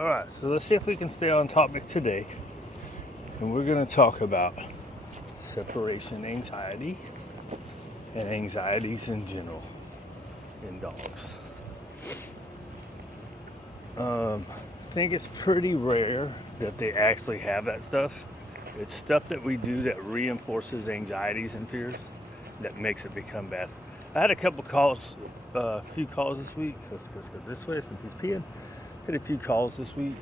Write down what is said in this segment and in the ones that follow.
All right, so let's see if we can stay on topic today. And we're going to talk about separation anxiety and anxieties in general in dogs. I think it's pretty rare that they actually have that stuff. It's stuff that we do that reinforces anxieties and fears that makes it become bad. I had a couple calls, a few calls this week. Let's go this way since he's peeing. Had a few calls this week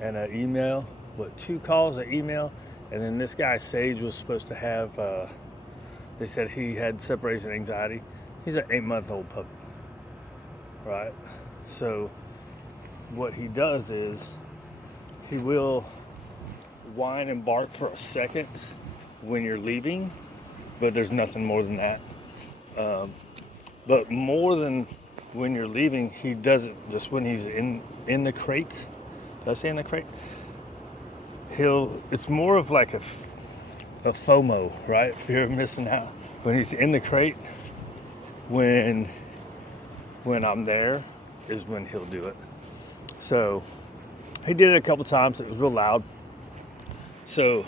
and an email, but 2 calls, an email, and then this guy Sage was supposed to have. They said he had separation anxiety. He's an 8-month-old puppy, right? So what he does is he will whine and bark for a second when you're leaving, but there's nothing more than that. But more than when you're leaving, he does it just when he's in the crate. Did I say in the crate? It's more of like a FOMO, right? Fear of missing out. When he's in the crate, when I'm there is when he'll do it. So he did it a couple times. It was real loud. So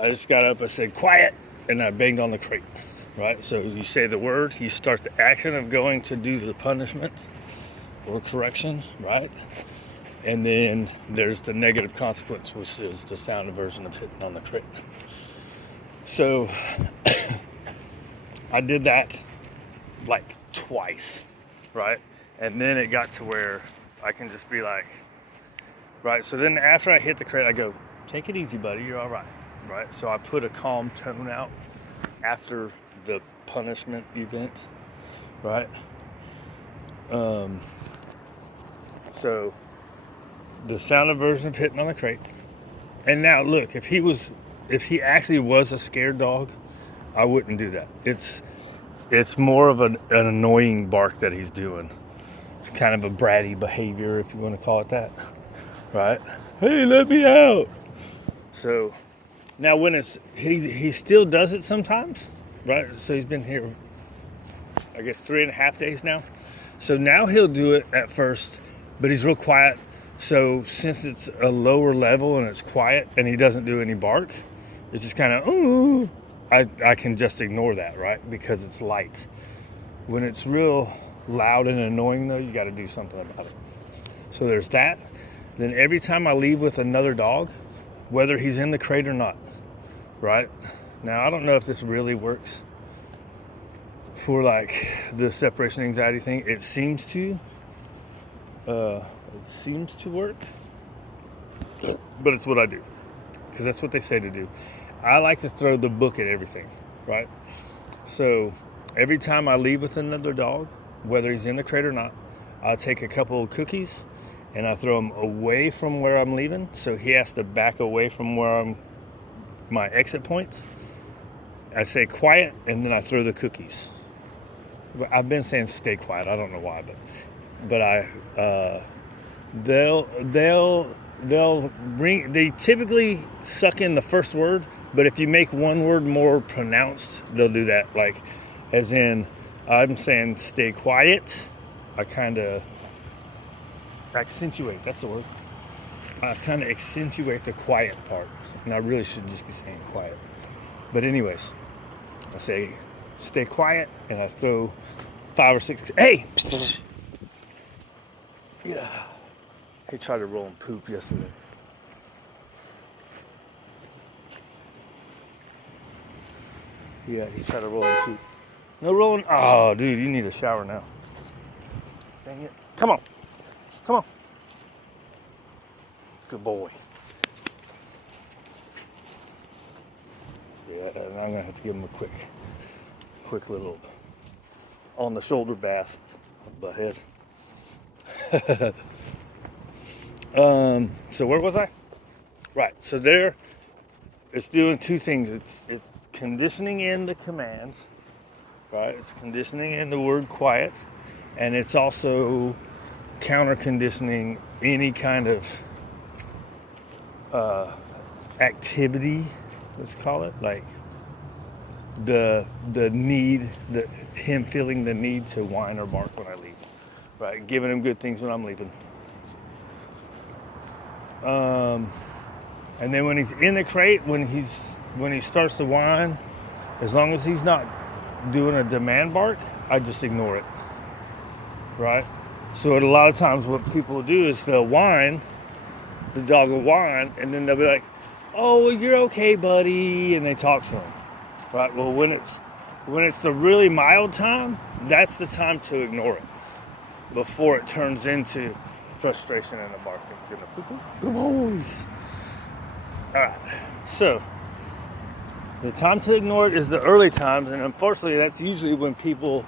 I just got up, I said, quiet, and I banged on the crate, right? So you say the word, you start the action of going to do the punishment or correction, right? And then there's the negative consequence, which is the sound version of hitting on the crate. So I did that like twice, right? And then it got to where I can just be like, right? So then after I hit the crate, I go, take it easy, buddy, you're all right, right? So I put a calm tone out after the punishment event, right? So the sound version of hitting on the crate. And now look, if he actually was a scared dog, I wouldn't do that. It's more of an annoying bark that he's doing. It's kind of a bratty behavior, if you want to call it that, right? Hey, let me out. So now when he still does it sometimes, right? So he's been here, I guess 3.5 days now. So now he'll do it at first, but he's real quiet. So since it's a lower level and it's quiet and he doesn't do any bark, it's just kind of, ooh, I can just ignore that, right? Because it's light. When it's real loud and annoying though, you got to do something about it. So there's that. Then every time I leave with another dog, whether he's in the crate or not, right? Now, I don't know if this really works for like the separation anxiety thing. It seems to work, but it's what I do because that's what they say to do. I like to throw the book at everything, right? So every time I leave with another dog, whether he's in the crate or not, I'll take a couple of cookies and I throw him away from where I'm leaving. So he has to back away from where my exit point. I say quiet and then I throw the cookies. I've been saying stay quiet. I don't know why, but they'll ring. They typically suck in the first word, but if you make one word more pronounced, they'll do that. Like, as in, I'm saying stay quiet. I kind of accentuate. That's the word. I kind of accentuate the quiet part, and I really should just be saying quiet. But anyways, I say stay quiet, and I throw 5 or 6. Hey. Yeah. He tried to roll and poop yesterday. Yeah, he tried to roll and poop. No rolling. Oh, dude, you need a shower now. Dang it. Come on. Come on. Good boy. Yeah, I'm going to have to give him a quick little on the shoulder bath. Butthead. So where was I? Right. So there, it's doing 2 things. It's conditioning in the command, right? It's conditioning in the word quiet, and it's also counter conditioning any kind of activity. Let's call it like the need, him feeling the need to whine or bark when I leave, right? Giving him good things when I'm leaving. And then when he's in the crate, when he starts to whine, as long as he's not doing a demand bark, I just ignore it, right? So a lot of times what people will do is they'll whine, the dog will whine, and then they'll be like, "Oh, you're okay, buddy," and they talk to him, right? Well, when it's a really mild time, that's the time to ignore it before it turns into frustration and a barking. Good boys. All right, so the time to ignore it is the early times, and unfortunately, that's usually when people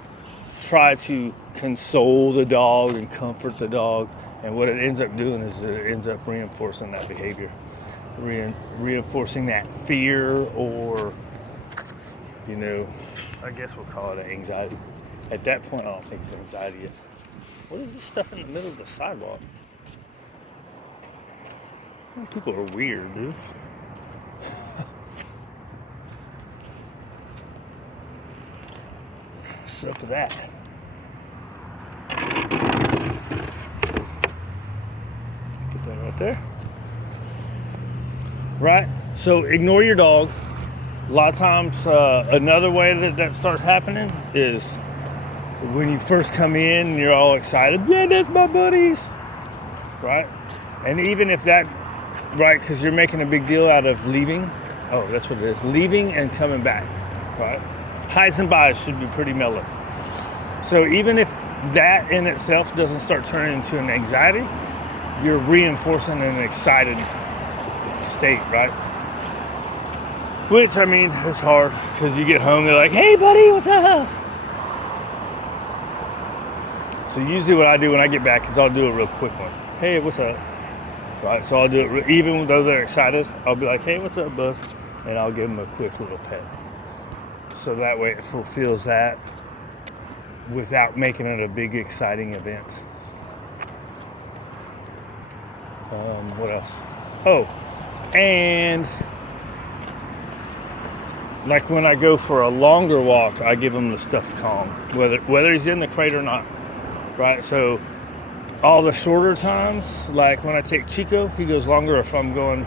try to console the dog and comfort the dog, and what it ends up doing is it ends up reinforcing that behavior, reinforcing that fear, or I guess we'll call it anxiety. At that point, I don't think it's anxiety yet. What is this stuff in the middle of the sidewalk? People are weird, dude. What's up with that? Put that right there. Right? So ignore your dog. A lot of times, another way that starts happening is when you first come in and you're all excited. Yeah, that's my buddies. Right? And even if that, right, because you're making a big deal out of leaving. Oh, that's what it is. Leaving and coming back. Right? Highs and buys should be pretty mellow. So even if that in itself doesn't start turning into an anxiety, you're reinforcing an excited state, right? Which, I mean, it's hard because you get home, they're like, "Hey, buddy, what's up?" So usually what I do when I get back is I'll do a real quick one. "Hey, what's up?" Right? So I'll do it, even though they're excited, I'll be like, "Hey, what's up, bud?" And I'll give them a quick little pet. So that way it fulfills that without making it a big, exciting event. What else? Oh, and like when I go for a longer walk, I give him the stuffed Kong, whether he's in the crate or not, right? So all the shorter times, like when I take Chico, he goes longer. If I'm going,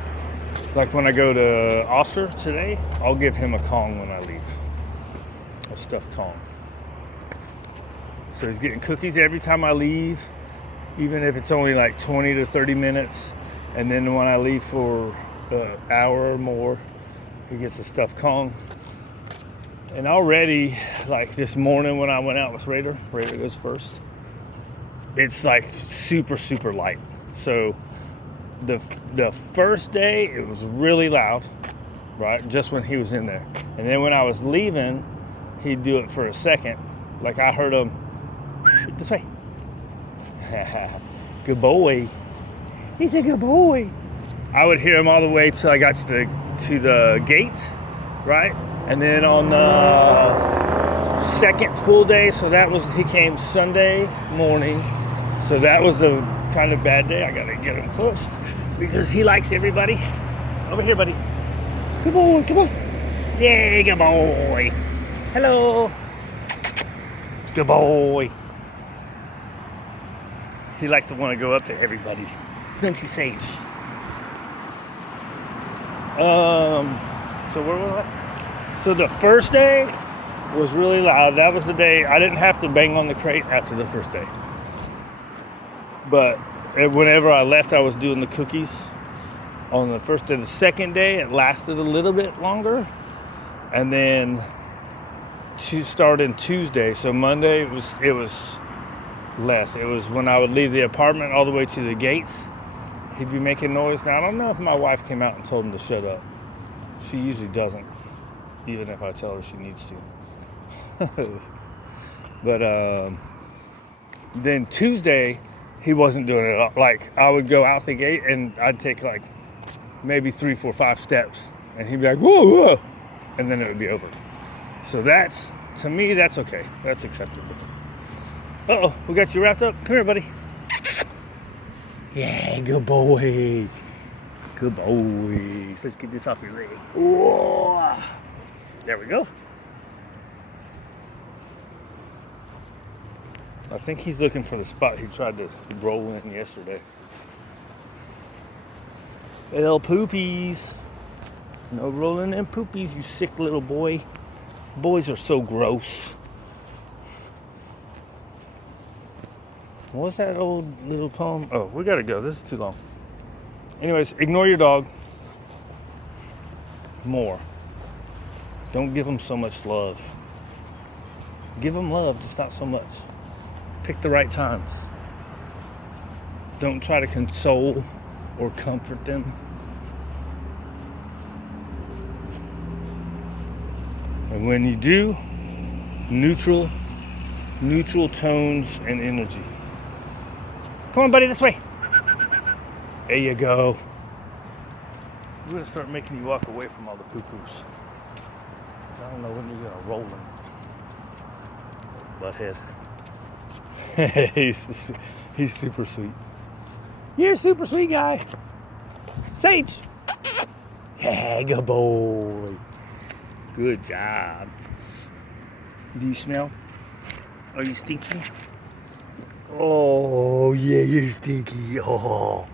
like when I go to Oscar today, I'll give him a Kong when I leave, a stuffed Kong. So he's getting cookies every time I leave, even if it's only like 20 to 30 minutes. And then when I leave for an hour or more, he gets a stuffed Kong. And already, like this morning when I went out with Raider goes first, it's like super, super light. So the first day, it was really loud, right? Just when he was in there. And then when I was leaving, he'd do it for a second. Like I heard him, "This way." Good boy. He's a good boy. I would hear him all the way till I got to the gate, right? And then on the second full day, so he came Sunday morning. So that was the kind of bad day. I gotta get him close because he likes everybody. Over here, buddy. Good boy, come on. Yay, good boy. Hello. Good boy. He likes to want to go up to everybody. Don't you, Sage? So where was I? So the first day was really loud. That was the day I didn't have to bang on the crate after the first day. But whenever I left, I was doing the cookies on the first day. The second day, it lasted a little bit longer. And then starting Tuesday, so Monday, it was less. It was when I would leave the apartment all the way to the gates, he'd be making noise. Now, I don't know if my wife came out and told him to shut up. She usually doesn't, even if I tell her she needs to. But then Tuesday, he wasn't doing it. Like, I would go out the gate and I'd take like maybe 3, 4, 5 steps, and he'd be like, "Whoa, whoa," and then it would be over. So to me, that's okay. That's acceptable. Uh-oh, we got you wrapped up. Come here, buddy. Yeah, good boy. Good boy. Let's get this off your leg. Whoa. There we go. I think he's looking for the spot he tried to roll in yesterday. Little poopies. No rolling in poopies, you sick little boy. Boys are so gross. What's that old little poem? Oh, we gotta go. This is too long. Anyways, ignore your dog more. Don't give them so much love. Give them love, just not so much. Pick the right times. Don't try to console or comfort them. And when you do, neutral tones and energy. Come on, buddy, this way. There you go. We're gonna start making you walk away from all the poo-poos. I don't know when you're gonna roll them. Butthead. he's super sweet. You're a super sweet guy. Sage. Yeah, good boy. Good job. Do you smell? Are you stinky? Oh, yeah, you're stinky. Oh.